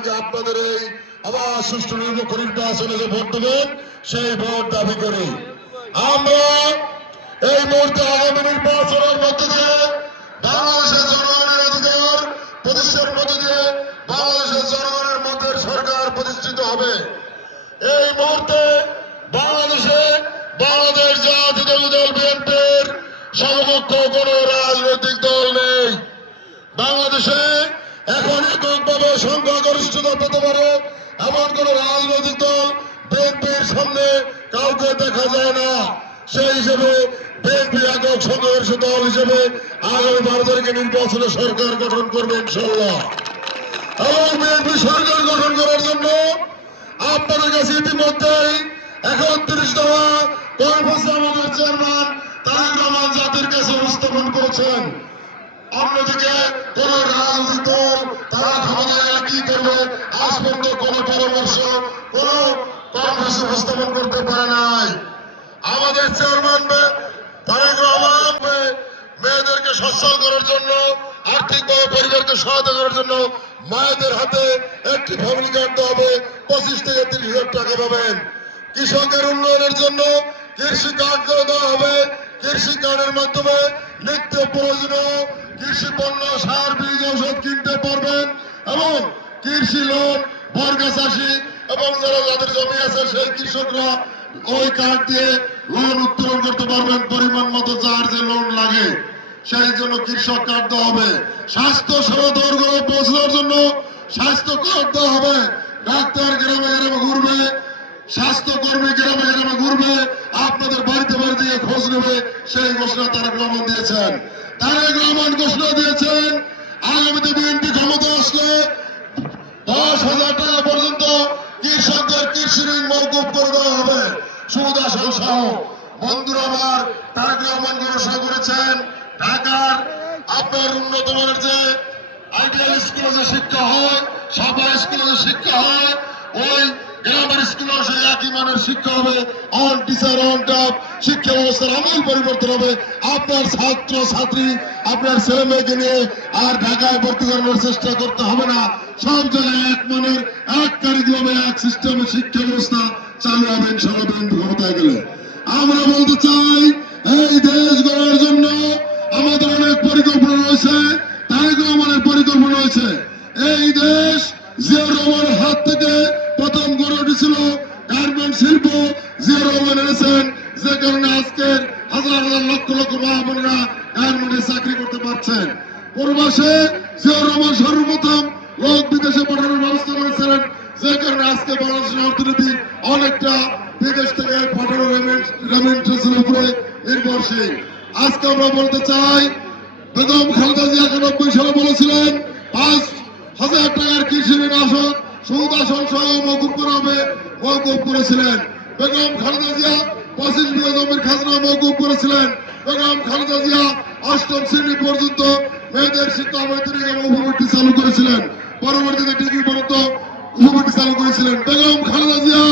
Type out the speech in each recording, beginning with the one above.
থেকে আপনাদের এই আবার সুষ্ঠু নির্বাচনে যে ভোট দেবেন সেই ভোট দাবি করি। আমরা এই মুহূর্তে আগামী নির্বাচনের মধ্য দিয়ে বাংলাদেশের জনগণের অধিকার প্রতিষ্ঠার মধ্য দিয়ে বাংলাদেশের জনগণের মধ্যে সরকার প্রতিষ্ঠিত হবে। এই মুহূর্তে বাংলাদেশ জাতীয়তাবাদী দল বিএনপির সমকক্ষ কোন রাজনৈতিক দল নেই। বাংলাদেশে এখন এককভাবে সংখ্যাগরিষ্ঠতা পেতে পারে এমন কোন রাজনৈতিক দল বিএনপির সামনে কাউকে দেখা যায় না। সেই হিসেবে বিএনপি একক সংখ্যাগরিষ্ঠ দল হিসেবে আগামী 12 তারিখে নির্বাচনে সরকার গঠন করবে ইনশাআল্লাহ। এবং বিএনপি সরকার গঠন করার জন্য আপনাদের কাছে ইতিমধ্যেই 31 দফা কর্মসূচি আমাদের চেয়ারম্যান তারেক রহমান জাতির কাছে উপস্থাপন করেছেন। অন্যদিকে কোন রাজনৈতিক দল তারা ক্ষমতায় কি করবে আজ পর্যন্ত কোন পরামর্শ কোন কর্মসূচি উপস্থাপন করতে পারে নাই। আমাদের চেয়ারম্যান তারেক রহমান মেয়েদেরকে সচ্ছল করার জন্য আর্থিকভাবে পরিবারকে সহায়তা করার জন্য মায়েদের হাতে একটি ফ্যামিলি কার্ড দেওয়া হবে, 25 থেকে 30,000 টাকা পাবেন। কৃষকের উন্নয়নের জন্য কৃষি কার্ড করে দেওয়া হবে। কৃষি কার্ডের মাধ্যমে নিত্য প্রয়োজনীয় কৃষি পণ্য সার বীজ ঔষধ কিনতে পারবেন এবং কৃষি লোন বর্গা চাষী এবং যাদের জমি আছে সেই কৃষকরা ওই কার্ড দিয়ে লোন উত্তোলন করতে পারবেন পরিমাণ মতো যার যে লোন লাগে সেই জন্য কৃষক কার্ড দেওয়া হবে। স্বাস্থ্য সেবা দরকারে পৌঁছানোর জন্য স্বাস্থ্য কার্ড দেওয়া হবে। ডাক্তার গ্রামে গ্রামে ঘুরবে, স্বাস্থ্যকর্মী গ্রামে গ্রামে ঘুরবে, আপনাদের বাড়িতে বাড়িতে গিয়ে খোঁজ নেবে। সেই ঘোষণা তারেক রহমান দিয়েছেন। তারেক রহমান ঘোষণা দিয়েছেন আগামীতে বিএনপি ক্ষমতা আসলে 10,000 টাকা পর্যন্ত কৃষকদের কৃষি ঋণ মওকুফ করে দেওয়া হবে সুদ আসল সহ। বন্ধুরা আমার, তারেক রহমান ঘোষণা করেছেন ঢাকার আপনার উন্নত মানের যে আইডিয়াল স্কুলে যে শিক্ষা হয়, সবাই স্কুলে যে শিক্ষা হয়, ওই গ্রামের স্কুলে সেই একই মানের শিক্ষা হবে। অন টিচার অন টপ শিক্ষা ব্যবস্থার আমূল পরিবর্তন হবে। আপনার ছাত্র ছাত্রী আপনার ছেলে মেয়েকে নিয়ে আর ঢাকায় ভর্তি করানোর চেষ্টা করতে হবে না। সব জায়গায় এক মানের এক কারিকুলামে এক সিস্টেমে শিক্ষা ব্যবস্থা চালু হবে ইনশাআল্লাহ বিএনপি ক্ষমতায় গেলে। আমরা বলতে চাই এই দেশ গড়ার জন্য আমাদের অনেক পরিকল্পনা রয়েছে, তারেক রহমানের পরিকল্পনা রয়েছে। এই দেশ জিয়াউর রহমানের হাত থেকে প্রথম গড়ে উঠেছিল গার্মেন্ট শিল্প, জিয়াউর রহমান এনেছেন, যে কারণে আজকের হাজার হাজার লক্ষ লক্ষ মা বোনেরা গার্মেন্টে চাকরি করতে পারছেন। প্রবাসে জিয়াউর রহমান সর্বপ্রথম লোক বিদেশে পাঠানোর ব্যবস্থা করেছিলেন, যে কারণে আজকে বাংলাদেশের অর্থনীতি অনেকটা বিদেশ থেকে পাঠানো রেমিটেন্সের উপরে নির্ভরশীল। আজকে আমরা বলতে চাই বেগম খালেদা জিয়া 91 সালে বলেছিলেন 5,000 টাকার কৃষি ঋণ আসন সুদ আসন সহ মওকুফ করা হবে, মওকুফ করেছিলেন। বেগম খালেদা জিয়া 25 বিঘা জমির খাজনা মওকুফ করেছিলেন। বেগম খালেদা জিয়া 8ম শ্রেণী পর্যন্ত মেয়েদের শিক্ষা বৈতনিক এবং উপবৃত্তি চালু করেছিলেন। পরবর্তীতে ডিগ্রি পর্যন্ত উপবৃত্তি চালু করেছিলেন। বেগম খালেদা জিয়া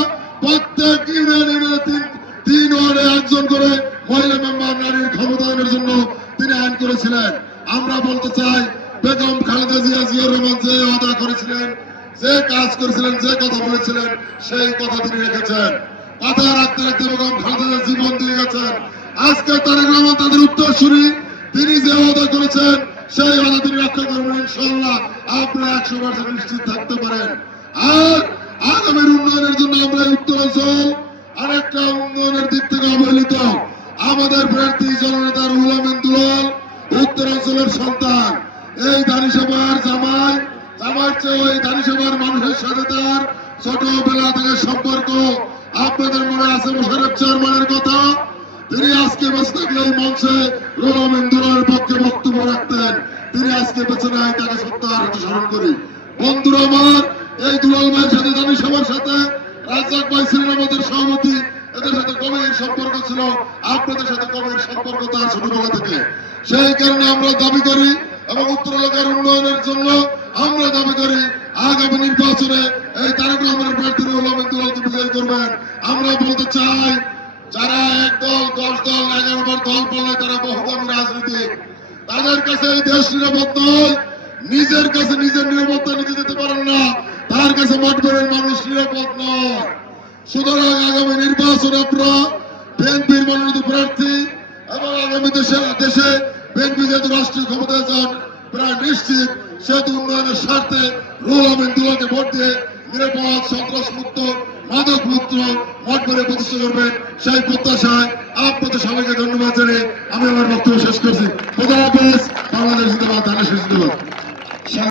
প্রত্যেক ইউনিয়নে 3 ওয়ার্ডে একজন করে মহিলা মেম্বার নারীর ক্ষমতায়নের জন্য তিনি আইন করেছিলেন। আমরা বলতে চাই বেগম খালেদা জিয়া জিয়াউর রহমান যে ওয়াদা করেছিলেন, যে কাজ করেছিলেন, যে কথা বলেছিলেন সেই কথা তিনি রেখেছেন। কথা রাখতে রাখতে বেগম খালেদা জীবন দিয়ে গেছেন। আজকে তারেক রহমান তাদের উত্তরসূরি, তিনি যে ওয়াদা করেছেন সেই ওয়াদা তিনি রক্ষা করবেন ইনশাআল্লাহ। আপনারা 100% নিশ্চিত থাকতে পারেন। আর আগামীর উন্নয়নের জন্য আমরা উত্তরাঞ্চল আরেকটা উন্নয়নের দিক থেকে অবহেলিত। আমাদের প্রার্থী জননেতা রুহুল আমিন দুলাল উত্তরাঞ্চলের সন্তান। এই ধানিসভার জামার চেয়ে ওই ধানিসভার মানুষের সাথে তার ছোটবেলা থেকে সম্পর্ক। আপনাদের মনে আছে মোশাররফ চেয়ারম্যানের কথা, তিনি আজকে বেঁচে থাকলে এই মঞ্চে রুহুল আমিন দুলালের পক্ষে বক্তব্য রাখতেন। তিনি আজকে বেঁচে নাই, তাকে সত্যার হাতে স্মরণ করি। বন্ধুরা আমার, এই দুলাল ভাইয়ের সাথে ধানিসভার সাথে রাজ্জাক ভাই ছিলেন আমাদের সভাপতি, এদের সাথে গভীর সম্পর্ক ছিল। আপনাদের সাথে গভীর সম্পর্ক তার ছোটবেলা থেকে। সেই কারণে আমরা দাবি করি এবং উত্তর এলাকার উন্নয়নের জন্য আমরা দাবি করি আগামী নির্বাচনে এই তারেক রহমানের প্রার্থী রুহুল আমিন দুলালকে বিজয়ী করবেন। আমরা বলতে চাই যারা 1 দল 10 দল 11 দল বলে তারা বহুগামী রাজনীতি, তাদের কাছে এই দেশ নিরাপদ নয়। নিজের কাছে নিজের নিরাপত্তা নিজে দিতে পারেন না, তারা দেশ নিরাপদ নয়। সুতরাং আগামী নির্বাচনে আপনারা বিএনপির মনোনীত প্রার্থী এবং আগামী দেশে বিএনপি যেহেতু রাষ্ট্রীয় ক্ষমতায় যান প্রায় নিশ্চিত, সেহেতু উন্নয়নের স্বার্থে রুহুল আমিন দুলাকে ভোট দিয়ে নিরাপদ সন্ত্রাস মুক্ত মাদক মুক্ত ভোট করে প্রতিষ্ঠা করবেন সেই প্রত্যাশায় আপনাদের সবাইকে ধন্যবাদ জানিয়ে আমি আমার বক্তব্য শেষ করছি। খোদা হাফেজ। বাংলাদেশ জিন্দাবাদ, ধানের শীষ জিন্দাবাদ।